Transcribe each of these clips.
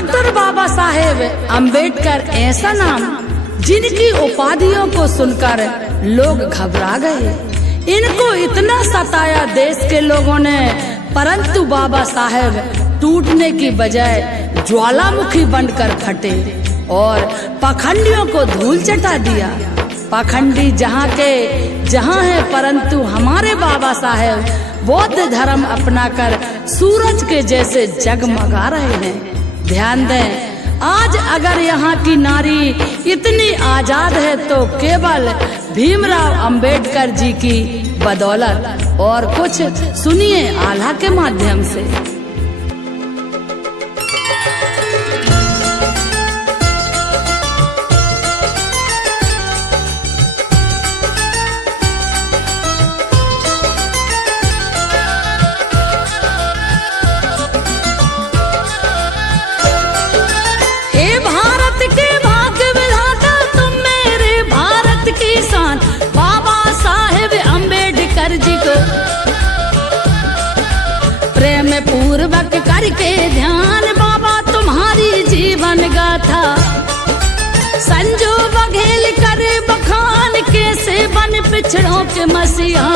Doctor Baba Saheb Ambedkar ऐसा नाम जिनकी उपाधियों को सुनकर लोग घबरा गए। इनको इतना सताया देश के लोगों ने, परंतु बाबा साहेब टूटने की बजाय ज्वालामुखी बनकर फटे और पाखंडियों को धूल चटा दिया। पाखंडी जहाँ के जहाँ है, परंतु हमारे बाबा साहेब बौद्ध धर्म अपनाकर सूरज के जैसे जगमगा रहे हैं। ध्यान दें, आज अगर यहाँ की नारी इतनी आजाद है तो केवल भीमराव अंबेडकर जी की बदौलत। और कुछ सुनिए आल्हा के माध्यम से। प्रेम पूर्वक करके ध्यान बाबा तुम्हारी जीवन गाथा, संजो बघेल कर बखान कैसे बन पिछड़ों के मसीहा,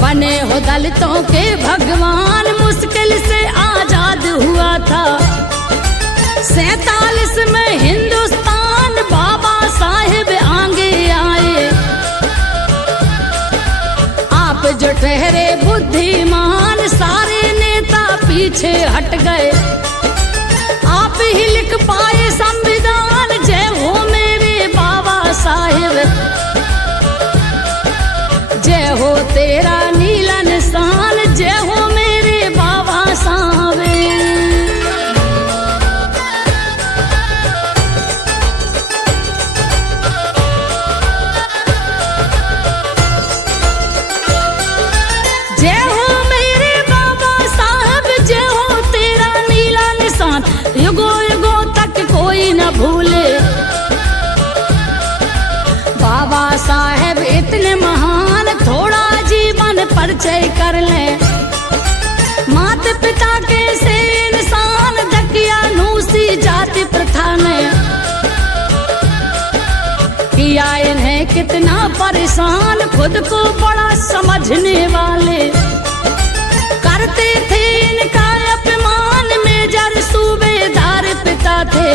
बने हो दलितों के भगवान, मुश्किल से आजाद हुआ था 47 में हिंदुस्तान, बाबा साहेब आगे आए। आप जो ठहरे बुद्धिमान, सारे नेता पीछे हट गए। आप ही लिख पाए संविधान, जय हो मेरे बाबा साहेब, जय हो तेरा नीला निशान, जय हो मेरे बाबा साहेब। युगों युगों तक कोई न भूले, बाबा साहेब इतने महान, थोड़ा जीवन परिचय कर ले। माता पिता के से इंसान, दकियानूसी जाति प्रथा ने किया इन्हें कितना परेशान। खुद को बड़ा समझने वाले करते थे इनका अपमान, मेजर सूबेदार पिता थे,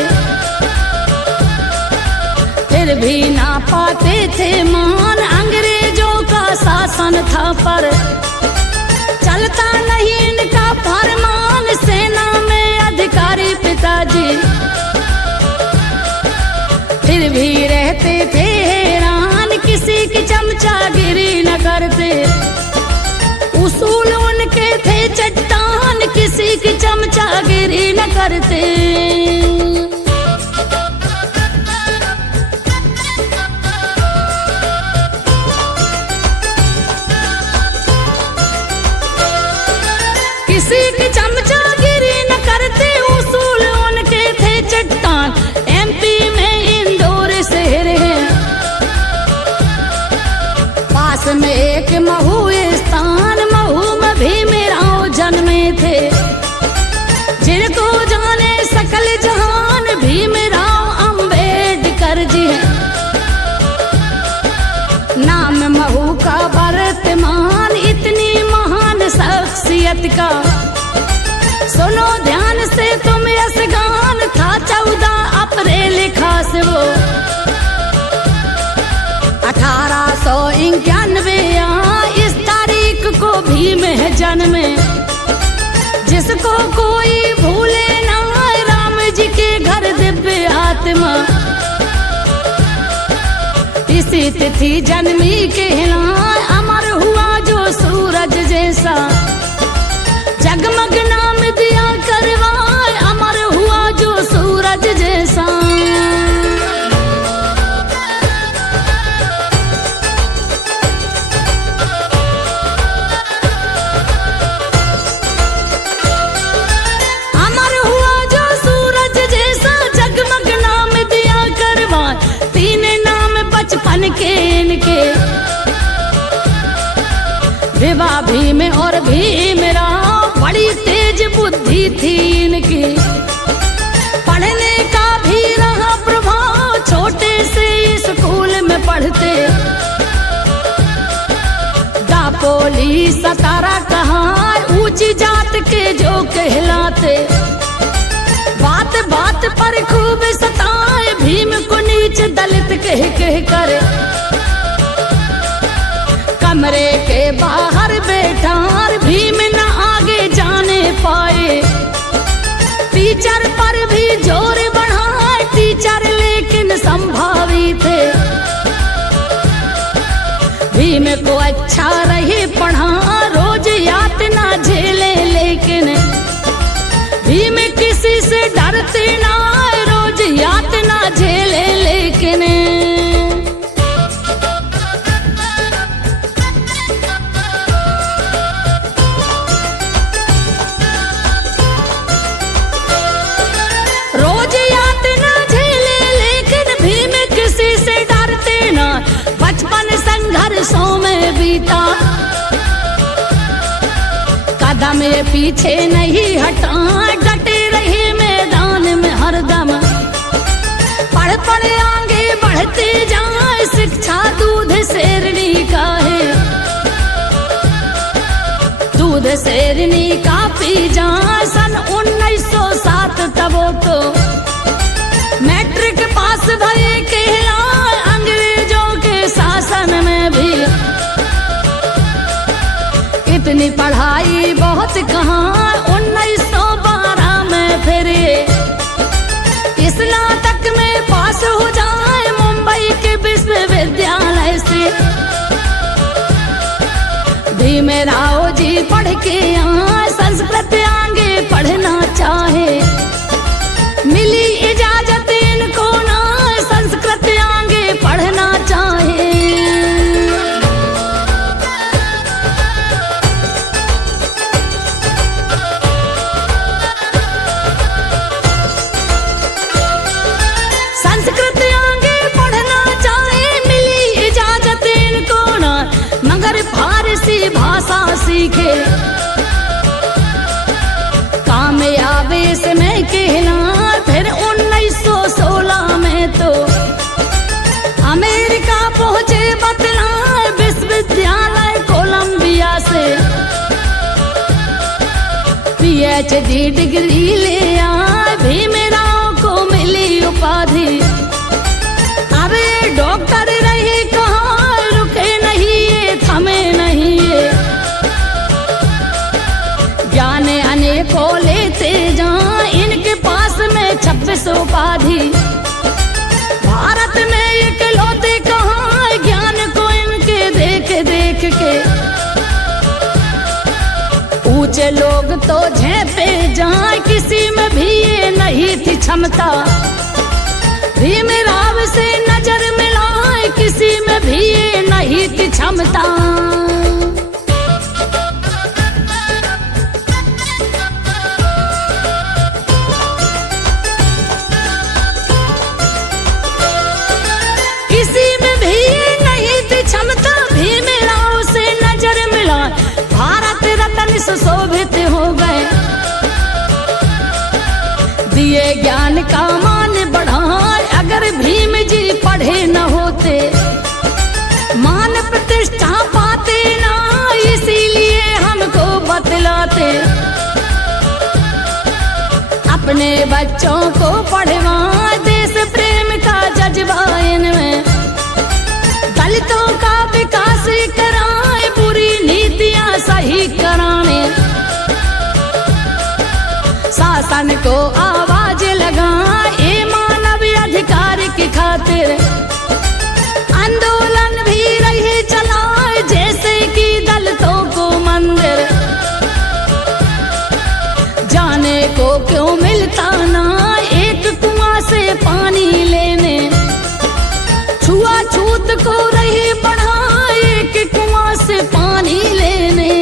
फिर भी ना पाते थे मान। अंग्रेजों का शासन था पर चलता नहीं इनका फरमान, सेना में अधिकारी पिताजी फिर भी रहते थे हैरान, किसी की चमचागिरी न करते, उसूल उनके थे चट्टान, किसी की चमचागिरी न करते। किसी की चमचागिरी न करते, उसूल उनके थे चट्टान। एमपी में इंदौर शहर है, पास में एक महू स्थान, महू में भीमराव जन्मे थे, जिनको जाने सकल जहान, भीमराव अंबेडकर जी है। नाम महू का वर्तमान, इतनी महान शख्सियत का सुनो ध्यान से तुम यस गान, था 14 अप्रैल खास वो 1891 इस तारीख को भीम है जन्मे, जिसको कोई भूले ना, राम जी के घर दिव्य आत्मा। इसी तिथि जन्मी कहलाए, अमर हुआ जो सूरज जैसा, जगमग नाम दिया करवाए, अमर हुआ जो सूरज जैसा। के इनके विवाह भीम और भीमराव, बड़ी तेज बुद्धि हुई थी इनकी, पढ़ने का भी रहा प्रभाव, छोटे से स्कूल में पढ़ते, डापोली सतारा कहार ऊंची जात के जो कहलाते, बात बात पर खूब सताए भीम को नीच दलित कह कह कर, कमरे के बाहर बैठार भीम न आगे जाने पाए, टीचर पर भी जोर बढ़ाए, टीचर लेकिन संभावी थे, भीम को अच्छा रहे पढ़ा रोज यातना झेले, लेकिन भीम किसी से डरते ना रोज यातना झेले, लेकिन रोज यातना झेले, लेकिन भीम किसी से डरते ना, बचपन संघर्षों में बीता, कदम ये पीछे नहीं हटा, डटे रहे मैदान में हरदम, पढ़ पढ़ आगे बढ़ते जाए, शिक्षा दूध शेरनी का है, दूध शेरनी का पी जाए, सन 1907 तब तो मैट्रिक पास भये कहलाए, अंग्रेजों के शासन में भी इतनी पढ़ाई बहुत कहाँ, 1912 में फिर स्नातक में पास हो जाए, मुंबई के विश्वविद्यालय से, भीमराव जी पढ़ के आए, संस्कृत आगे पढ़ना चाहे, मिली इजाजत इनको ना, संस्कृत आगे पढ़ना चाहे, संस्कृत आगे पढ़ना चाहे, मिली इजाजत इनको ना, मगर फारसी भाषा सीखे, कामयाबी से मैं कहना, फिर 1916 में तो अमेरिका पहुंचे, बतलाए विश्वविद्यालय कोलंबिया से, PhD डिग्री ले आए, भीमराव को मिली उपाधि, अरे डॉक्टर रहे कहाँ, रुके नहीं ये, थमे नहीं ये, ज्ञान अनेकों लेते जाए, इनके पास में 26 उपाधि, भारत में इकलौते कहाँ, ज्ञान को इनके देख देख के, ऊंचे लोग तो झेपे जाए, किसी में भी ये नहीं थी क्षमता, भीमराव से नजर मिलाए, किसी में भी ये नहीं थी क्षमता, किसी में भी ये नहीं थी क्षमता, भीमराव से नजर मिलाए, भारत रत्न सुशोभित हो गए, दिए ज्ञान का मान बढ़ाए, अगर भीम जी पढ़े न होते, मान प्रतिष्ठा पाते ना, इसीलिए हमको बतलाते, अपने बच्चों को पढ़वाए, देश प्रेम का जज्बा इनमें, दलितों का विकास कराए, बुरी नीतियां सही कराने, शासन को आवाज लगाए, मानव अधिकार की खातिर आंदोलन भी रहे चलाए, जैसे कि दलितों को मंदिर जाने को क्यों मिलता ना, एक कुआं से पानी लेने, छुआछूत को रहे बढ़ाए, एक कुआं से पानी लेने,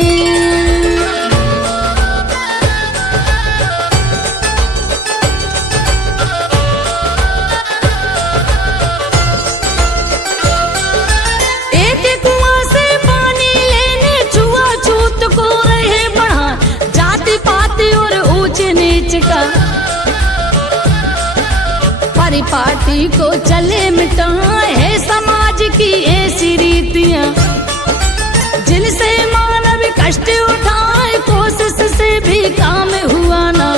नीच का, परिपाटी को चले मिटाए है समाज की ऐसी रीतियां, जिनसे मानव कष्ट उठाए कोशिश से भी काम हुआ ना।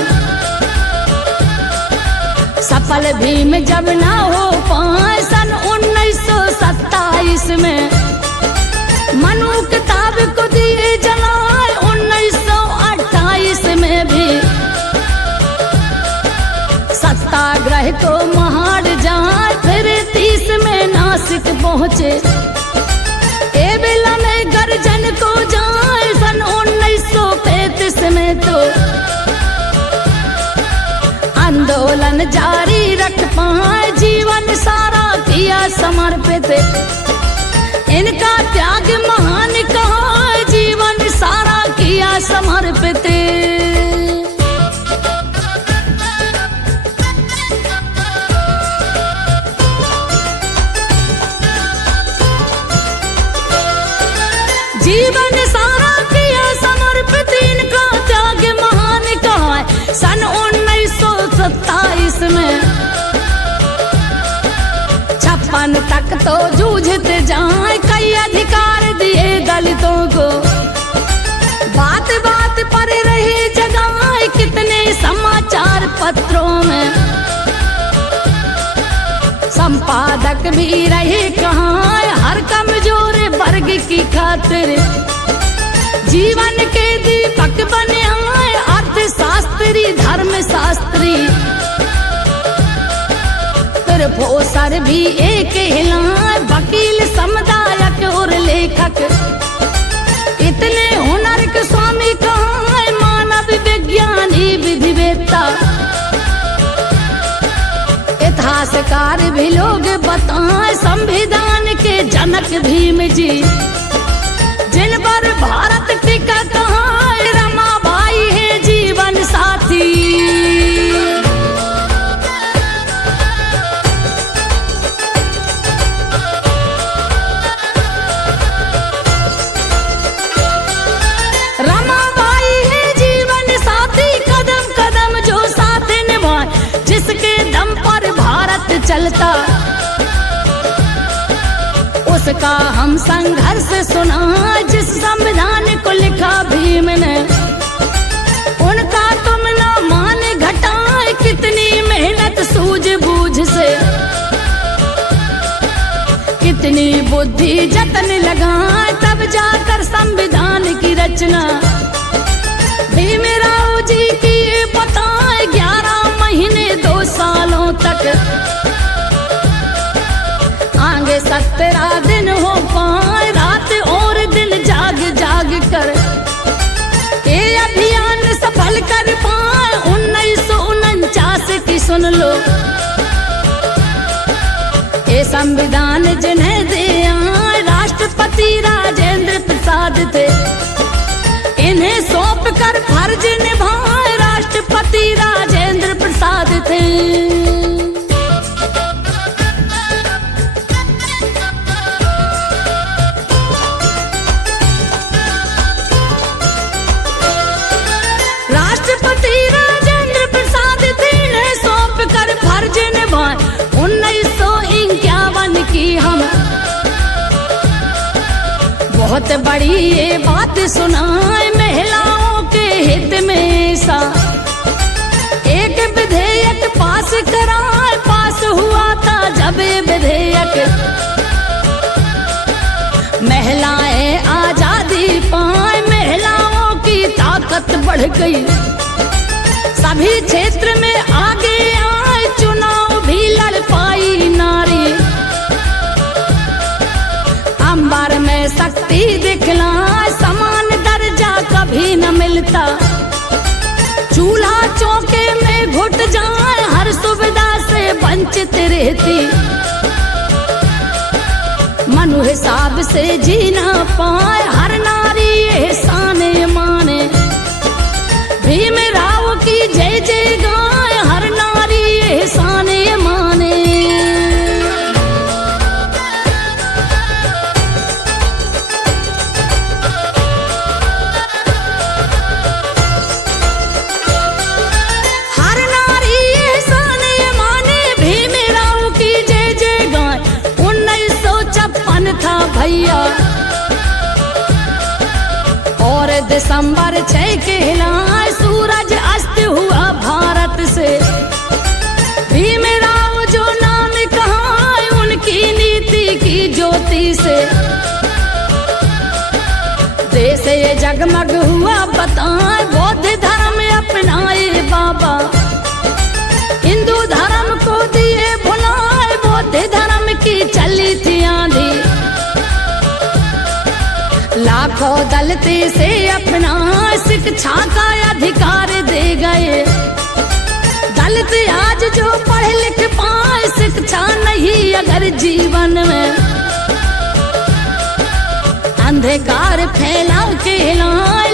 सफल भीम जब ना हो पाए सन 1927 में, मनु किताब को दिए जलाए 1928 में भी, सत्याग्रह को महाड़ जाए फिर 30 में नासिक पहुँचे, एबेला में गर्जन को जाए सन 1935 में तो, आंदोलन जारी रख पाए जीवन सारा किया समर्पित, इनका त्याग महान कहा जीवन सारा किया समर्पित। जीवन सारा किया समर्पित, इनका त्याग महान कहा सन 1927 में, 56 तक तो जूझते जाए कई अधिकार दिए दलितों को, बात बात पर रहे जगाए कितने समाचार पत्रों में, संपादक भी रहे कहाँ हर कमजोर वर्ग की खातिर, जीवन के दीपक बने आए अर्थशास्त्री धर्मशास्त्री, प्रोफेसर भी एक हिलाए वकील समुदायक और लेखक, इतने हुनर के स्वामी कहाँ मानव विज्ञानी विधिवेत्ता, इतिहासकार भी लोग बताएं संविधान के जनक भीम जी, जिन पर भारत टिका कहाँ रमाबाई है जीवन साथी। रमाबाई है जीवन साथी, कदम कदम जो साथ निभाए जिसके दम पर भारत चलता, उसका हम संघर्ष सुना जिस संविधान को लिखा भीम ने, उनका तुम ना मान घटाए कितनी मेहनत सूझबूझ से, कितनी बुद्धि जतन लगाए तब जाकर संविधान की रचना, भीमराव जी की बताए 11 महीने 2 सालों तक, आगे 17 दिन हो पाए रात और दिन जाग जाग कर, ये अभियान सफल कर पाए 1949 की सुन लो, ये संविधान जिन्हें दिया राष्ट्रपति राजेंद्र प्रसाद थे, इन्हें सौंप कर फर्ज निभाए राष्ट्रपति राजेंद्र प्रसाद थे। राष्ट्रपति राजेंद्र प्रसाद थे, इन्हें सौंप कर फर्ज निभाए 1951 की हम, बहुत बड़ी ये बात सुनाए महिलाओं के हित में सा, एक विधेयक पास कराए, पास हुआ था जब ये विधेयक, महिलाएं आजादी पाए, महिलाओं की ताकत बढ़ गई, सभी क्षेत्र में आगे आए, चुनाव भी लड़ पाई नारी, अंबर में शक्ति दिखलाए, समान दर्जा कभी न मिलता, चूल्हा चौके में घुट जाए, हर सुविधा से वंचित रहती, मनु हिसाब से जीना पाए, हर नारी एहसान माने, भीमराव की जय जय गाए, हर नारी एहसान माने। भैया। और दिसंबर 6 के हिलाए सूरज अस्त हुआ भारत से। भीमराव जो नाम कहाए उनकी नीति की ज्योति से। देश ये जगमग हुआ बताए बौद्ध धर्म अपनाए बाबा। हिंदू धर्म को दिए भुलाए बौद्ध धर्म की चली थी आंधी। लाखों दलित से अपना शिक्षा का अधिकार दे गए। दलित आज जो पढ़ लिख पाए शिक्षा नहीं अगर जीवन में। अंधकार फैला के लाए